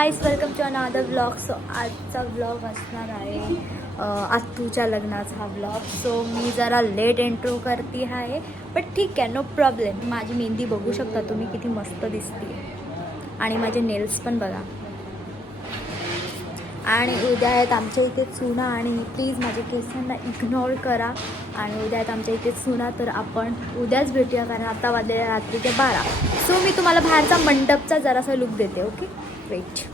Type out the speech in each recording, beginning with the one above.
Guys, welcome to another vlog. So आजचा vlog असणार आहे आत्तूच्या लग्नाचा व्लॉग. सो मी जरा लेट एंट्रो करते आहे, बट ठीक आहे, नो प्रॉब्लेम. माझी मेहंदी बघू शकता तुम्ही किती मस्त दिसते, आणि माझे नेल्स पण बघा. आणि उद्या आहेत आमच्या इथे चुना, आणि प्लीज माझ्या केसांना इग्नोर करा. आणि उद्या आहेत आमच्या इथे चुना, तर आपण उद्याच भेटूया, कारण आता वाजले रात्रीचे 12. सो मी तुम्हाला बाहेरचा मंडपचा जरासा लुक देते. Okay, wait.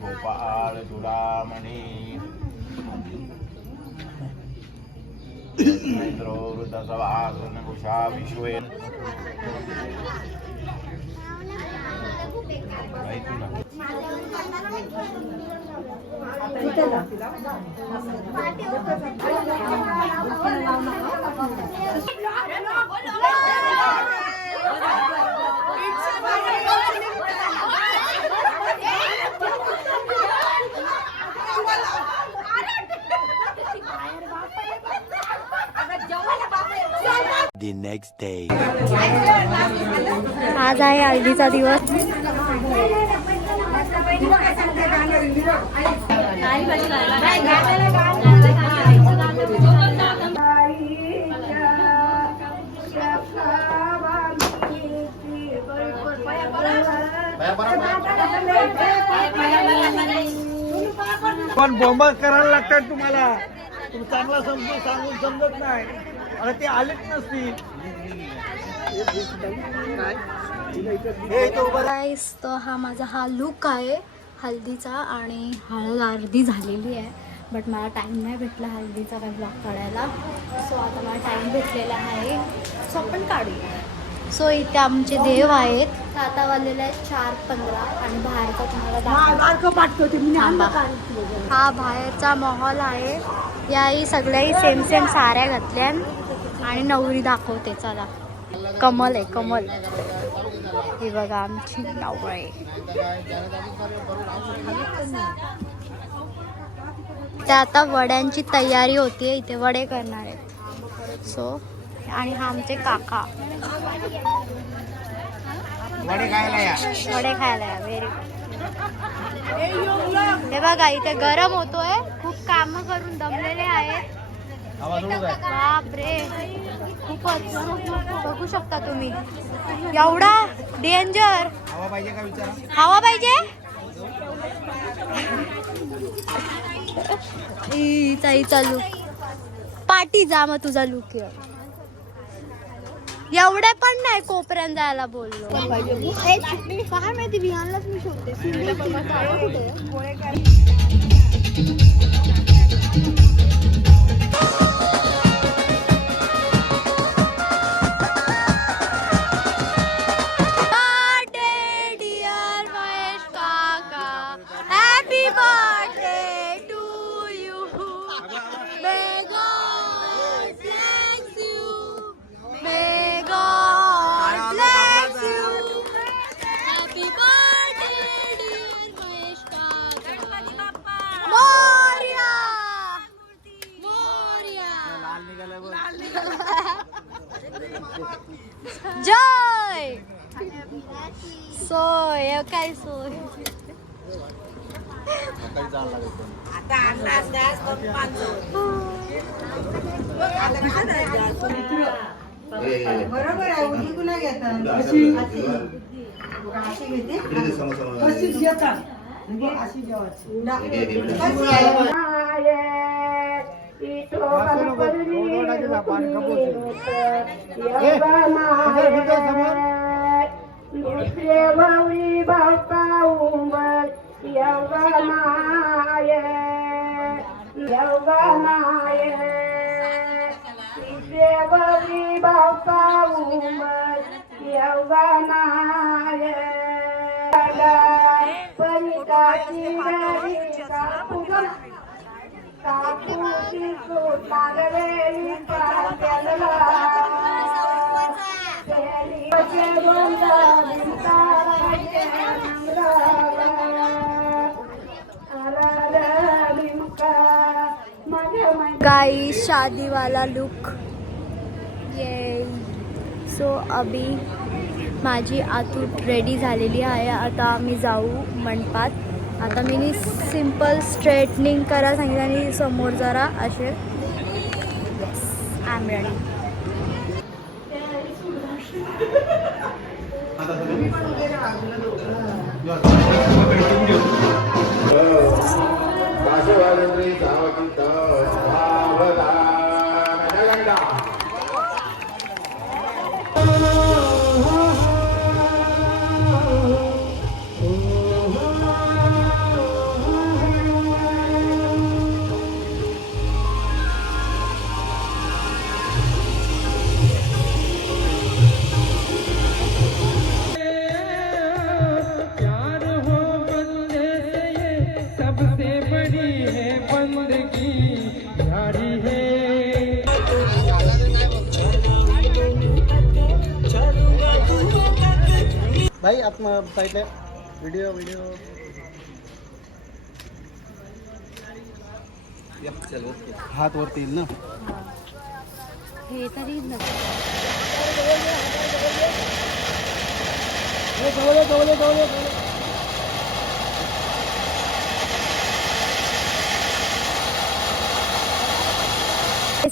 गोपाळ चुडामणी वृद्धसभाकुशा विश्वे The next day. आज आहे हल्दीचा दिवस. पण बॉम्ब करायला लागतात तुम्हाला. तुम्ही चांगला सांगून समजत नाही. अरे ते आलेच नसतील. गाईस, तर हा माझा लुक आहे हल्दीचा, आणि हळद अर्धी झालेली आहे, बट मला टाईम नाही भेटला हल्दीचा काय ब्लॉग काढायला. सो आता मला टाईम भेटलेला आहे, सो आपण काढूया. सो इथे आमचे देव आहेत. आता वाजलेले आहेत 4:15, आणि बाहेरचा तुम्हाला थांबा. हा बाहेरचा माहोल आहे. याही सगळ्याही सेम सेम साड्या घातल्या, आणि नवरी दाखवते. चला, कमल आहे, कमल. ही बघा आमची नवरी. ते आता वड्यांची तयारी होती, इथे वडे करणार आहेत. सो, आणि हा आमचे काका. वडे खायला या. वडे खायला या. व्हेरी. हे बघा इथे गरम होतोय, खूप काम करून दमलेले आहेत. बापरे, खूपच. बघू शकता तुम्ही, एवढा डेंजर. हवा पाहिजे का विचारा. हवा पाहिजे. हिचा लुक पाठी जा, मग तुझा लुक एवढे पण नाही. कोपऱ्यात जायला बोललो. काय माहिती, विहानलाच मी शोधते. जय. सोय काय सोय. बरोबर आहे. उडी कुणा घेतात अशी घेतात, अशी देवरी बापा उमर यवनाय गाइस शादी वाला लुक ये सो अभी माझी आतूट रेडी झालेली आहे. आता आम्ही जाऊ मंडपात. आता मी सिंपल स्ट्रेटनिंग करायला सांगितलं आणि समोर जरा असे आय एम रेडी. भाई आप साइड वीडियो चलो हात वरती येईल ना. हे तरी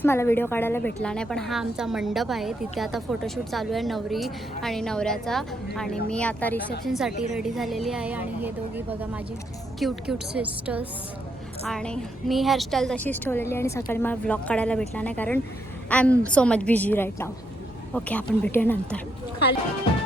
मला व्हिडिओ काढायला भेटला नाही, पण हा आमचा मंडप आहे. तिथे आता फोटोशूट चालू आहे नवरी आणि नवऱ्याचा. आणि मी आता रिसेप्शनसाठी रेडी झालेली आहे. आणि हे दोघी बघा माझी क्यूट सिस्टर्स. आणि मी हेअरस्टाईल तशीच ठेवलेली आणि सकाळी मला व्लॉग काढायला भेटला नाही कारण I am so much busy right now. Okay आपण भेटूया नंतर खाली.